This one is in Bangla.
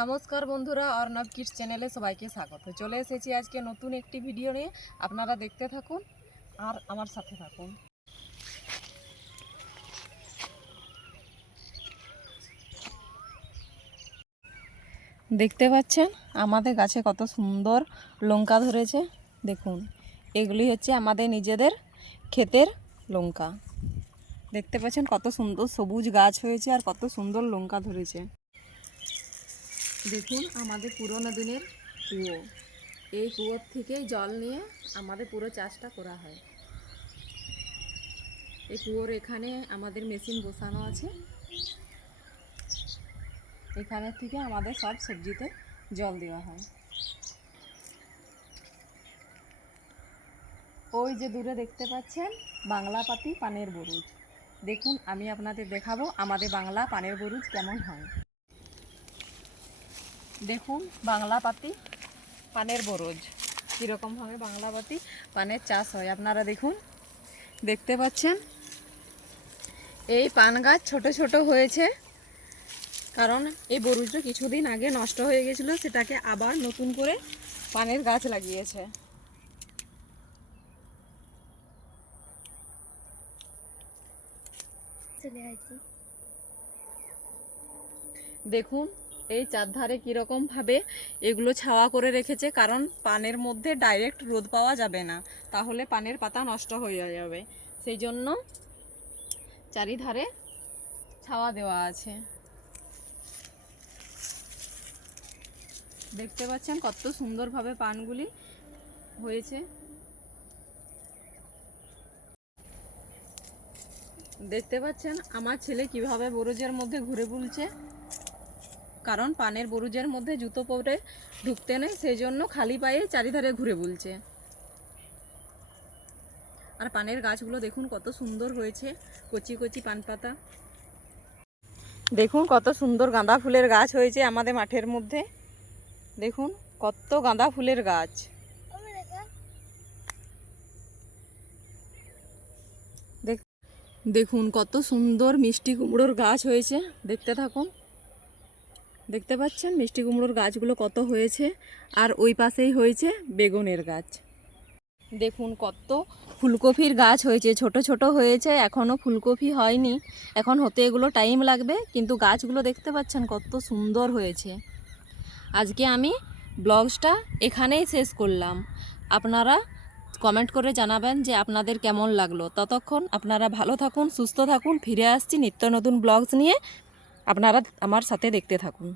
নমস্কার বন্ধুরা, অর্ণব কিডস চ্যানেলে সবাইকে স্বাগত। চলে এসেছি আজকে নতুন একটি ভিডিও নিয়ে। আপনারা দেখতে থাকুন আর আমার সাথে থাকুন। দেখতে পাচ্ছেন? আমাদের গাছে কত সুন্দর লঙ্কা ধরেছে। দেখুন, এগুলি হচ্ছে আমাদের নিজেদের ক্ষেতের লঙ্কা। দেখতে পাচ্ছেন কত সুন্দর সবুজ গাছ হয়েছে আর কত সুন্দর লঙ্কা ধরেছে। দেখুন আমাদের পুরোনো দিনের কুয়ো। এই কুয়োর থেকেই জল নিয়ে আমাদের পুরো চাষটা করা হয়। এই কুয়োর এখানে আমাদের মেশিন বসানো আছে। এখানে থেকে আমাদের সব সবজিতে জল দেওয়া হয়। ওই যে দূরে দেখতে পাচ্ছেন, বাংলা পাতি পানের বরুজ। দেখুন, আমি আপনাদের দেখাবো আমাদের বাংলা পানের বরুজ কেমন হয়। দেখুন বাংলা পাতি পানের বরজ। কীরকমভাবে বাংলা পাতি? পানের চাষ হয় আপনারা দেখুন। দেখতে পাচ্ছেন? এই পান গাছ ছোট ছোট হয়েছে কারণ এই বরুজটা কিছুদিন আগে নষ্ট হয়ে গেছিল সেটাকে আবার নতুন করে পানের গাছ লাগিয়েছে। দেখুন এই চারধারে কীরকমভাবে এগুলো ছাওয়া করে রেখেছে, কারণ পানের মধ্যে ডাইরেক্ট রোদ পাওয়া যাবে না, তাহলে পানের পাতা নষ্ট হয়ে যাবে। সেই জন্য চারিধারে ছাওয়া দেওয়া আছে। দেখতে পাচ্ছেন কত সুন্দরভাবে পানগুলি হয়েছে। দেখতে পাচ্ছেন আমার ছেলে কীভাবে বরজের মধ্যে ঘুরে বুলছে। কারণ পানের বরুজের মধ্যে জুতো পরে ঢুকতে নেই, সেই জন্য খালি পায়ে চারিধারে ঘুরে বুলছে। আর পানের গাছগুলো দেখুন কত সুন্দর হয়েছে, কচি কচি পান পাতা। দেখুন কত সুন্দর গাঁদা ফুলের গাছ হয়েছে আমাদের মাঠের মধ্যে। দেখুন কত গাঁদা ফুলের গাছ। দেখ- দেখুন কত সুন্দর মিষ্টি কুমড়োর গাছ হয়েছে, দেখতে থাকুন। দেখতে পাচ্ছেন? মিষ্টি কুমড়োর গাছগুলো কত হয়েছে? আর ওই পাশেই হয়েছে বেগুনের গাছ। দেখুন কত ফুলকপির গাছ হয়েছে। ছোট ছোট হয়েছে এখনও ফুলকপি হয়নি। এখন হতে এগুলো টাইম লাগবে, কিন্তু গাছগুলো দেখতে পাচ্ছেন কত সুন্দর হয়েছে। আজকে আমি ব্লগসটা এখানেই শেষ করলাম। আপনারা কমেন্ট করে জানাবেন যে আপনাদের কেমন লাগল। ততক্ষণ আপনারা ভালো থাকুন, সুস্থ থাকুন, ফিরে আসছি নিত্য নতুন ব্লগস নিয়ে। আপনারা আমার সাথে দেখতে থাকুন।